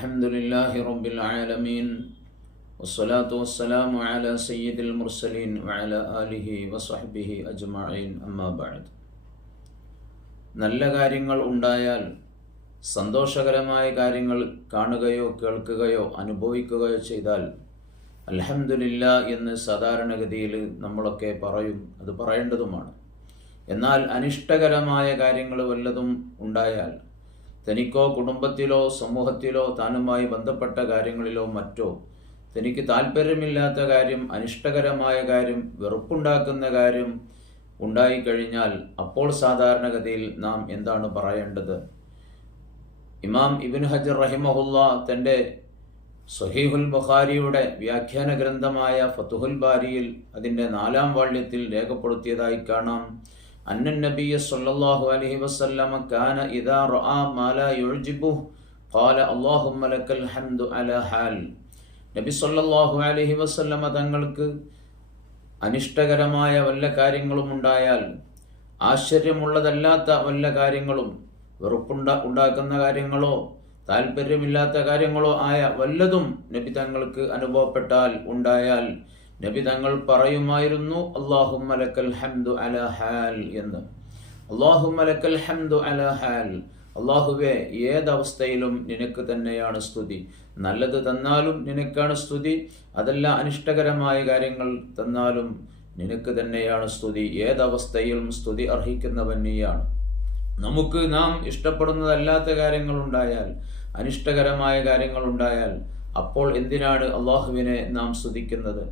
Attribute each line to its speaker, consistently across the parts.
Speaker 1: الحمد لله رب العالمين والصلاة والسلام على سيد المرسلين وعلى آله وصحبه أجمعين أما بعد നല്ല കാര്യങ്ങൾ ഉണ്ടായാൽ സന്തോഷകരമായ കാര്യങ്ങൾ കാണുകയോ കേൾക്കുകയോ അനുഭവിക്കുകയോ ചെയ്താൽ അൽഹംദുലില്ല എന്ന് സാധാരണഗതിയിൽ നമ്മളൊക്കെ പറയും അത് പറയേണ്ടതുമാണ് എന്നാൽ അനിഷ്ടകരമായ കാര്യങ്ങൾ വല്ലതും ഉണ്ടായാൽ തനിക്കോ കുടുംബത്തിലോ സമൂഹത്തിലോ താനുമായി ബന്ധപ്പെട്ട കാര്യങ്ങളിലോ മറ്റോ തനിക്ക് താല്പര്യമില്ലാത്ത കാര്യം അനിഷ്ടകരമായ കാര്യം വെറുപ്പുണ്ടാക്കുന്ന കാര്യം ഉണ്ടായിക്കഴിഞ്ഞാൽ അപ്പോൾ സാധാരണഗതിയിൽ നാം എന്താണ് പറയേണ്ടത്? ഇമാം ഇബിൻ ഹജർ റഹിമഹുല്ല തന്റെ സഹീഹുൽ ബുഖാരിയുടെ വ്യാഖ്യാന ഗ്രന്ഥമായ ഫതുഹുൽ ബാരിയിൽ അതിന്റെ നാലാം വാള്യത്തിൽ രേഖപ്പെടുത്തിയതായി കാണാം. അന്നൻ صلى സല്ലല്ലാഹു അലൈഹി വസല്ലമ കാന ഇദാ رأى ما لا يعجبه ഖാല അല്ലാഹുമ്മ ലക്കൽ ഹംദു على ഹാൽ. നബി സല്ലല്ലാഹു അലൈഹി വസല്ലമ തങ്ങൾക്ക് അനിഷ്ടകരമായ വല്ല കാര്യങ്ങളും ഉണ്ടായാൽ ആശ്ചര്യമുള്ളതല്ലാത്ത വല്ല കാര്യങ്ങളും വെറുപ്പുണ്ട ഉണ്ടാക്കുന്ന കാര്യങ്ങളോ താല്പര്യമില്ലാത്ത കാര്യങ്ങളോ ആയ വല്ലതും നബി തങ്ങൾക്ക് അനുഭവപ്പെട്ടാൽ ഉണ്ടായാൽ നബി തങ്ങൾ പറയുമായിരുന്നു അള്ളാഹു മലക്കൽ ഹംദു അല ഹാൽ എന്ന്. അള്ളാഹു മലക്കൽ ഹംദു അല ഹാൽ അള്ളാഹുവെ ഏതവസ്ഥയിലും നിനക്ക് തന്നെയാണ് സ്തുതി. നല്ലത് തന്നാലും നിനക്കാണ് സ്തുതി. അതല്ല അനിഷ്ടകരമായ കാര്യങ്ങൾ തന്നാലും നിനക്ക് തന്നെയാണ് സ്തുതി. ഏതവസ്ഥയിലും സ്തുതി അർഹിക്കുന്നവൻ നീയാണ്. നമുക്ക് നാം ഇഷ്ടപ്പെടുന്നതല്ലാത്ത കാര്യങ്ങൾ ഉണ്ടായാൽ അനിഷ്ടകരമായ കാര്യങ്ങൾ ഉണ്ടായാൽ അപ്പോൾ എന്തിനാണ് അള്ളാഹുവിനെ നാം സ്തുതിക്കുന്നത്?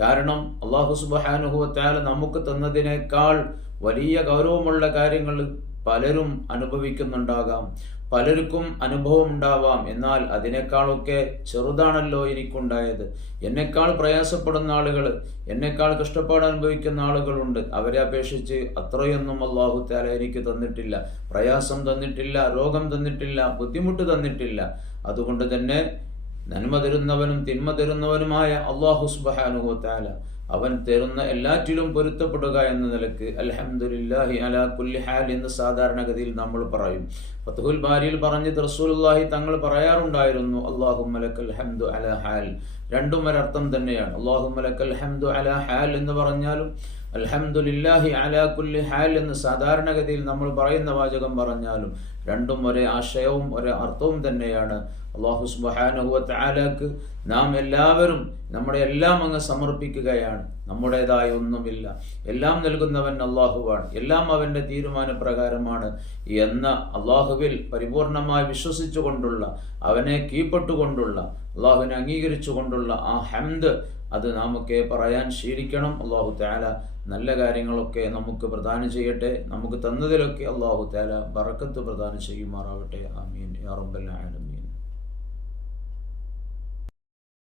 Speaker 1: കാരണം അള്ളാഹു സുബാനുഹുവത്താൽ നമുക്ക് തന്നതിനേക്കാൾ വലിയ ഗൗരവമുള്ള കാര്യങ്ങൾ പലരും അനുഭവിക്കുന്നുണ്ടാകാം. പലർക്കും അനുഭവം ഉണ്ടാവാം. എന്നാൽ അതിനേക്കാളൊക്കെ ചെറുതാണല്ലോ എനിക്കുണ്ടായത്. എന്നെക്കാൾ പ്രയാസപ്പെടുന്ന ആളുകൾ എന്നെക്കാൾ കഷ്ടപ്പാട് അനുഭവിക്കുന്ന ആളുകളുണ്ട്. അവരെ അപേക്ഷിച്ച് അത്രയൊന്നും അള്ളാഹു താല എനിക്ക് തന്നിട്ടില്ല. പ്രയാസം തന്നിട്ടില്ല രോഗം തന്നിട്ടില്ല ബുദ്ധിമുട്ട് തന്നിട്ടില്ല. അതുകൊണ്ട് തന്നെ നന്മ തരുന്നവനും തിന്മ തരുന്നവനുമായ അള്ളാഹു സുബാനുഹു താല അവൻ തരുന്ന എല്ലാറ്റിലും പൊരുത്തപ്പെടുക എന്ന നിലയ്ക്ക് അലഹമുല്ലാഹി അലാ കുല്ലി ഹാൽ എന്ന് സാധാരണഗതിയിൽ നമ്മൾ പറയും. ഫത്തുഹുൽ ബാരിയിൽ പറഞ്ഞ് റസൂലുള്ളാഹി തങ്ങൾ പറയാറുണ്ടായിരുന്നു അള്ളാഹു മലക്കൽ ഹംദു അല ഹാൽ. രണ്ടും ഒരർത്ഥം തന്നെയാണ്. അള്ളാഹു മലക്കൽ ഹംദു അല ഹാൽ എന്ന് പറഞ്ഞാലും അൽഹംദുലില്ലാഹി അലാ കുല്ലി ഹാൽ എന്ന് സാധാരണഗതിയിൽ നമ്മൾ പറയുന്ന വാചകം പറഞ്ഞാലും രണ്ടും ഒരേ ആശയവും ഒരേ അർത്ഥവും തന്നെയാണ്. അള്ളാഹു സുബാനുഹുവത്ത് ആലാക്ക് നാം എല്ലാവരും നമ്മുടെ എല്ലാം അങ്ങ് സമർപ്പിക്കുകയാണ്. നമ്മുടേതായ ഒന്നുമില്ല. എല്ലാം നൽകുന്നവൻ അള്ളാഹുവാണ്. എല്ലാം അവന്റെ തീരുമാനപ്രകാരമാണ് എന്ന അള്ളാഹുവിൽ പരിപൂർണമായി വിശ്വസിച്ചുകൊണ്ടുള്ള അവനെ കീഴ്പ്പെട്ടുകൊണ്ടുള്ള അള്ളാഹുവിനെ അംഗീകരിച്ചുകൊണ്ടുള്ള ആ ഹംദ് അത് നാമൊക്കെ പറയാൻ ശീലിക്കണം അള്ളാഹു താല നല്ല കാര്യങ്ങളൊക്കെ നമുക്ക് പ്രദാനം ചെയ്യട്ടെ. നമുക്ക് തന്നതിലൊക്കെ അള്ളാഹു താല ബറക്കത്ത് പ്രദാനം ചെയ്യുമാറാവട്ടെ. ആമീൻ. യാ റബ്ബൽ ആലമീൻ.